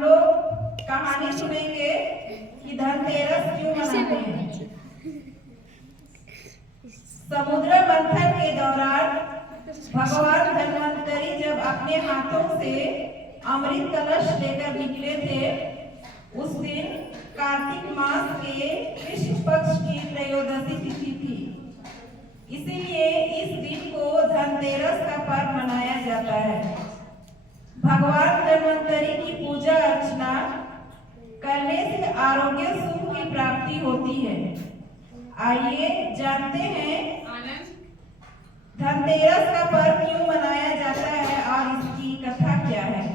लोग कहानी सुनेंगे कि धनतेरस क्यों मनाते हैं। समुद्र मंथन के दौरान भगवान धन्वंतरी जब अपने हाथों से अमृत कलश लेकर निकले थे, उस दिन कार्तिक मास के कृष्ण पक्ष की त्रयोदशी तिथि थी। इसीलिए इस दिन को धनतेरस का पर्व मनाया जाता है। भगवान धन्वंतरी की पूजा अर्चना करने से आरोग्य सुख की प्राप्ति होती है। आइए जानते हैं धनतेरस का पर्व क्यों मनाया जाता है और इसकी कथा क्या है।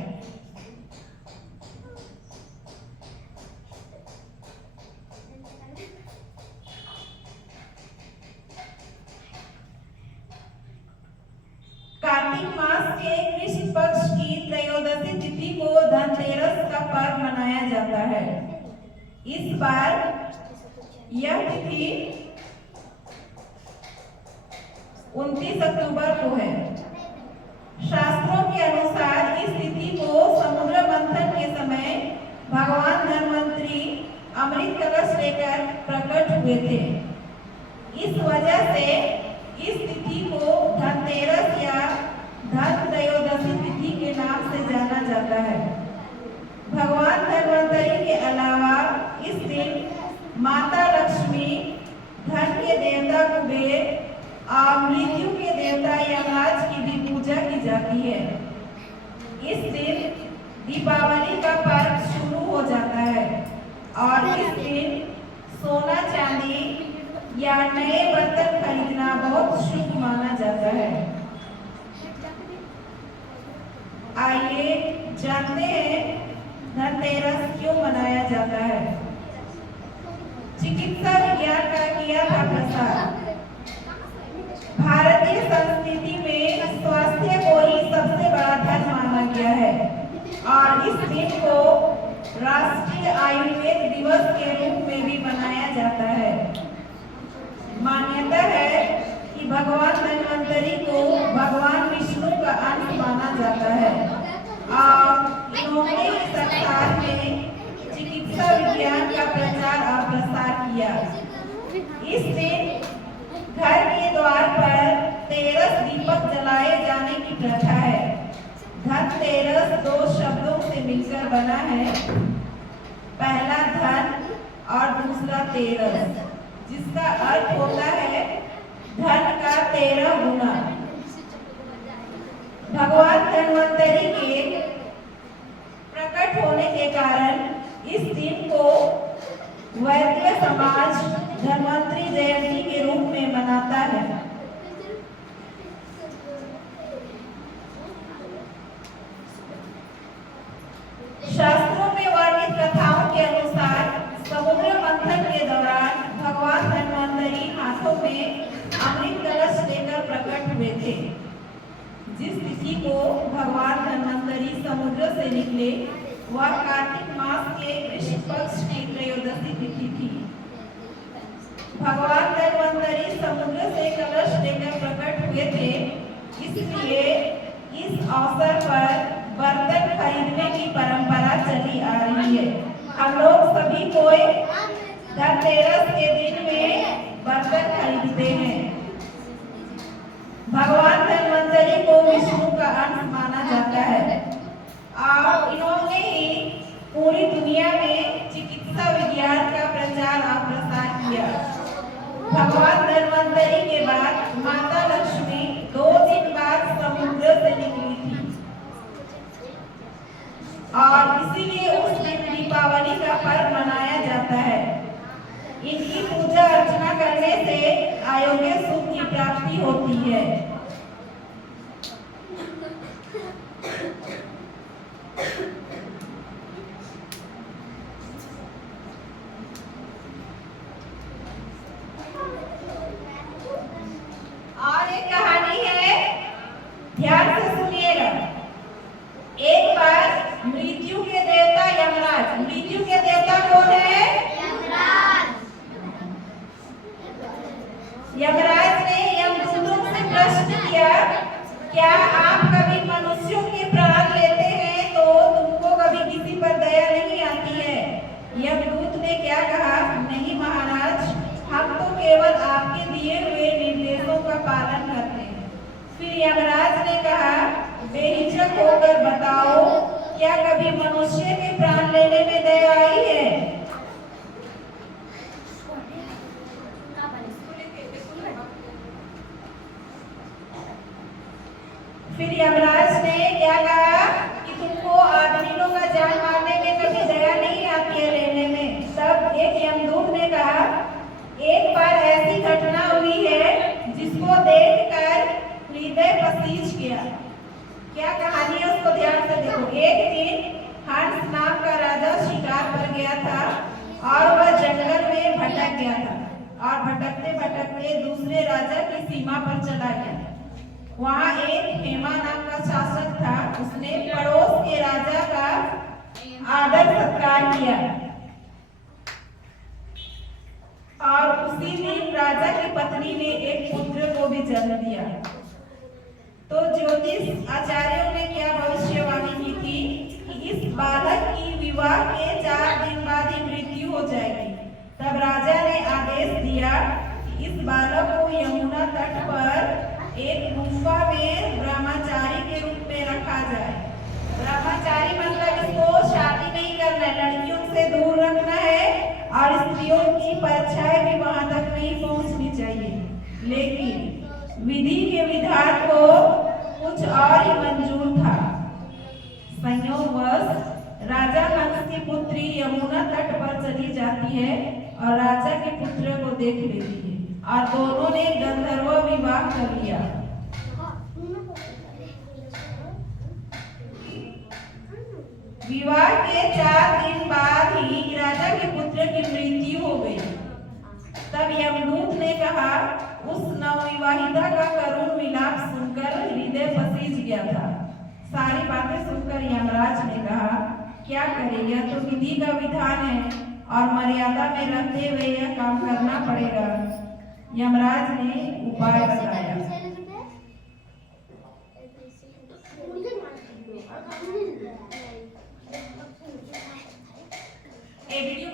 कार्तिक मास के कृष्ण पक्ष की त्रयोदशी तिथि को धनतेरस का पर्व मनाया जाता है। इस बार यह तिथि 29 अक्टूबर को है। शास्त्रों के अनुसार इस तिथि को समुद्र मंथन के समय भगवान धन्वंतरी अमृत कलश लेकर प्रकट हुए थे। इस वजह से इस तिथि को धनतेरस या धन त्रयोदशी तिथि के नाम से जाना जाता है। भगवान धन्वंतरी के अलावा इस दिन माता लक्ष्मी, धन के देवता कुबेर और मृत्यु के देवता यमराज की भी पूजा की जाती है। इस दिन दीपावली का पर्व शुरू हो जाता है और इस दिन सोना चांदी या नए बर्तन खरीदना बहुत शुभ माना जाता है। आइए जानते हैं धनतेरस क्यों मनाया जाता है। चिकित्सा विज्ञान का किया था प्रसार। भारतीय संस्कृति में स्वास्थ्य को ही सबसे बड़ा धन माना गया है और इस दिन को राष्ट्रीय आयुर्वेद दिवस के रूप में भी मनाया जाता है। मान्यता है कि भगवान धन्वंतरी को भगवान विष्णु का अंश माना जाता है और इन्होंने इस संसार में चिकित्सा विज्ञान का प्रचार और प्रसार किया। इस दिन घर के द्वार पर 13 दीपक जलाए जाने की प्रथा है। धनतेरस 2 शब्दों से मिलकर बना है, पहला धन और दूसरा तेरस, जिसका अर्थ होता है धन का 13 गुना। भगवान धन्वंतरी के प्रकट होने के कारण इस दिन को वैद्य समाज धन्वंतरी जयंती के रूप में मनाता है। शास्त्रों में वर्णित कथाओं के अनुसार समुद्र मंथन के दौरान भगवान धन्वंतरी हाथों में अमृत कलश लेकर प्रकट हुए थे। जिस तिथि को भगवान धन्वंतरी समुद्र से निकले वह कार्तिक मास के कृष्ण पक्ष की त्रयोदशी तिथि थी। भगवान धन्वंतरी समुद्र से कलश लेकर प्रकट हुए थे, इसलिए इस अवसर पर बर्तन खरीदने की परंपरा चली आ रही है। हम लोग सभी कोई धनतेरस के दिन में बर्तन खरीदते हैं। भगवान धन्वंतरी को विष्णु का अंश माना जाता है और इन्होंने ही पूरी दुनिया में चिकित्सा विज्ञान का प्रचार और प्रसार किया। भगवान धन्वंतरी के बाद माता लक्ष्मी 2 दिन बाद समुद्र से निकली थी और इसीलिए उस दिन दीपावली का पर्व मनाया जाता है। इनकी पूजा अर्चना करने से आरोग्य सुख की प्राप्ति होती है। और एक कहानी है, ध्यान से सुनिएगा। एक बार मृत्यु के देवता यमराज, मृत्यु के देवता कौन है? यमराज ने यमदूतों से प्रश्न किया, क्या आप कभी मनुष्यों के प्राण लेते हैं तो तुमको कभी किसी पर दया होकर बताओ, क्या कभी मनुष्य के प्राण लेने में दया आई है? फिर यमराज ने क्या कहा कि तुमको आदमी लोग का जान मारने में कभी दया नहीं आती है लेने में। तब एक यमदूत ने कहा, एक बार ऐसी घटना हुई है जिसको देखकर हृदय पसीज गया। क्या कहानी है उसको ध्यान से देखो। एक दिन हंस नाम का राजा शिकार पर गया था और वह जंगल में भटक गया था और भटकते भटकते दूसरे राजा की सीमा पर चला गया। वहाँ एक हेमा नाम का शासक था। उसने पड़ोस के राजा का आदर सत्कार किया और उसी दिन राजा की पत्नी ने एक पुत्र को भी जन्म दिया। तो ज्योतिष आचार्यों ने क्या भविष्यवाणी की थी कि इस बालक की विवाह के 4 दिन बाद ही मृत्यु हो जाएगी। तब राजा ने आदेश दिया कि इस बालक को यमुना तट पर एक गुफा में ब्रह्मचारी के रूप में रखा जाए। ब्रह्मचारी मतलब इसको शादी नहीं करना है, लड़कियों से दूर रखना है और स्त्रियों की परीक्षाएं भी वहां तक नहीं पहुंचनी चाहिए। लेकिन विधि के विधान को कुछ और ही मंजूर था। संयोगवश राजा हंस की पुत्री यमुना तट पर चली जाती है और राजा के पुत्र को देख लेती है और दोनों ने गंधर्व विवाह कर लिया। विवाह के 4 दिन बाद ही राजा के पुत्र की मृत्यु हो गई। तब यमदूत ने कहा, उस नवविवाहिता का करुण विलाप सुनकर हृदय पसीज गया था। सारी बातें सुनकर यमराज ने कहा, क्या करें, यह तो विधि का विधान है और मर्यादा में रहते हुए यह काम करना पड़ेगा। यमराज ने उपाय बताया। वीडियो